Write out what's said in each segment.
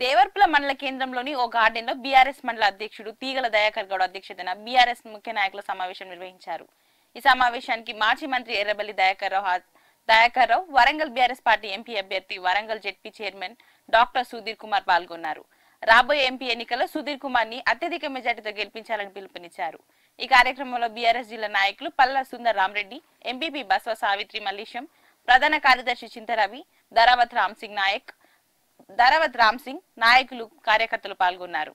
దేవర్పుల మండల కేంద్రంలోని ఓ గార్డెన్ లో బీఆర్ఎస్ మండల అధ్యక్షుడు తీగల దయాకర్ గౌడ్ అధ్యక్షతన బీఆర్ఎస్ ముఖ్య నాయకుల సమావేశం నిర్వహించారు. ఈ సమావేశానికి మాజీ మంత్రి Errabelli Dayakar Rao, Warangal BRS party MP అభ్యర్థి, Warangal ZP chairman doctor Sudheer Kumar పాల్గొన్నారు. రాబోయే ఎంపీ ఎన్నికల్లో సుధీర్ కుమార్ ని అత్యధిక మెజార్టీతో గెలిపించాలని పిలుపునిచ్చారు. ఈ కార్యక్రమంలో బీఆర్ఎస్ జిల్లా నాయకులు పల్లా సుందర్ రామరెడ్డి, ఎంపీపీ బస్వ సావిత్రి మల్లేశం, ప్రధాన కార్యదర్శి చింతరవి, ధరావత్ రామ్ సింగ్ నాయకులు, కార్యకర్తలు పాల్గొన్నారు.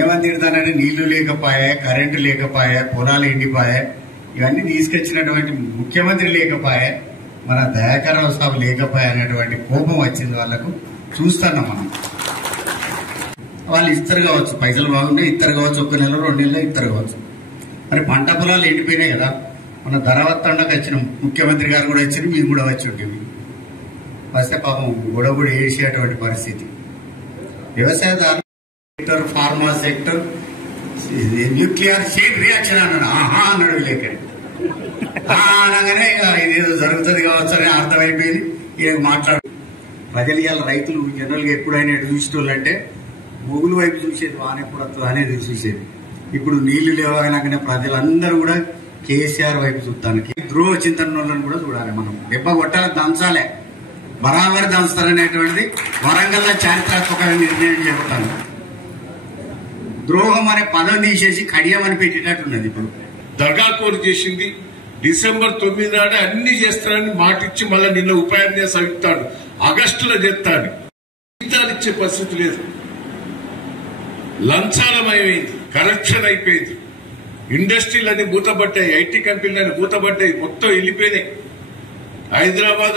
ఏమందిడతానంటే నీళ్లు లేకపోయా, కరెంటు లేకపోయా, పొలాలు ఎండిపోయా, ఇవన్నీ తీసుకొచ్చినటువంటి ముఖ్యమంత్రి లేకపోయా, మన దయాకర్ రావు సాబు లేకపోయా అనేటువంటి కోపం వచ్చింది వాళ్ళకు. చూస్తున్నాం మనం. వాళ్ళు ఇస్తారు కావచ్చు, పైసలు బాగుంటే ఇస్తారు కావచ్చు, 1 నెల 2 నెలలు ఇస్తారు కావచ్చు. మరి పంట పొలాలు ఎండిపోయినాయి కదా. మన ధరావత్ తండకు వచ్చిన ముఖ్యమంత్రి గారు కూడా వచ్చారు, మేము కూడా వచ్చి ఉంటుంది. వస్తే పాపం గొడవగుడు ఏసేటువంటి పరిస్థితి. వ్యవసాయదారులు sector, pharma sector, nuclear chain reaction అన్నాడు. ఆహా అన్నాడు లేక అనగానే ఇదేదో జరుగుతుంది కావచ్చు అని అర్థమైపోయింది. ఈయన మాట్లాడు ప్రజలు ఇవాళ రైతులు జనరల్ గా ఎప్పుడైనా ఎటు చూసేటోళ్ళంటే మొగులు వైపు చూసేది, వాన ఎప్పుడు వస్తుంది అనేది చూసేది. ఇప్పుడు నీళ్లు లేవగానే ప్రజలందరూ కూడా కేసీఆర్ వైపు చూస్తానికి ధ్రువ చింతనలను కూడా చూడాలి. మనం దెబ్బ కొట్టాలి, దంచాలే, బరాబరి దంచుతారనేటువంటిది వరంగల్లో చారిత్రాత్మక నిర్ణయం చెబుతాను. ద్రోహం అనే పదం తీసేసి కడియం అని పెట్టేటట్టున్నది. ఇప్పుడు దగాకోరు చేసింది. డిసెంబర్ 9 నాడే అన్ని చేస్తానని మాటిచ్చి మళ్ళీ నిన్న ఉపన్యాసం ఇస్తాడు, ఆగస్టులో చేస్తాడు. జీతాలు ఇచ్చే పరిస్థితి లేదు. లంచాలమయమైంది, కరప్షన్ అయిపోయింది. ఇండస్ట్రీలన్నీ మూతబడ్డాయి, ఐటీ కంపెనీలన్నీ మూతబడ్డాయి, మొత్తం వెళ్ళిపోయినాయి. హైదరాబాద్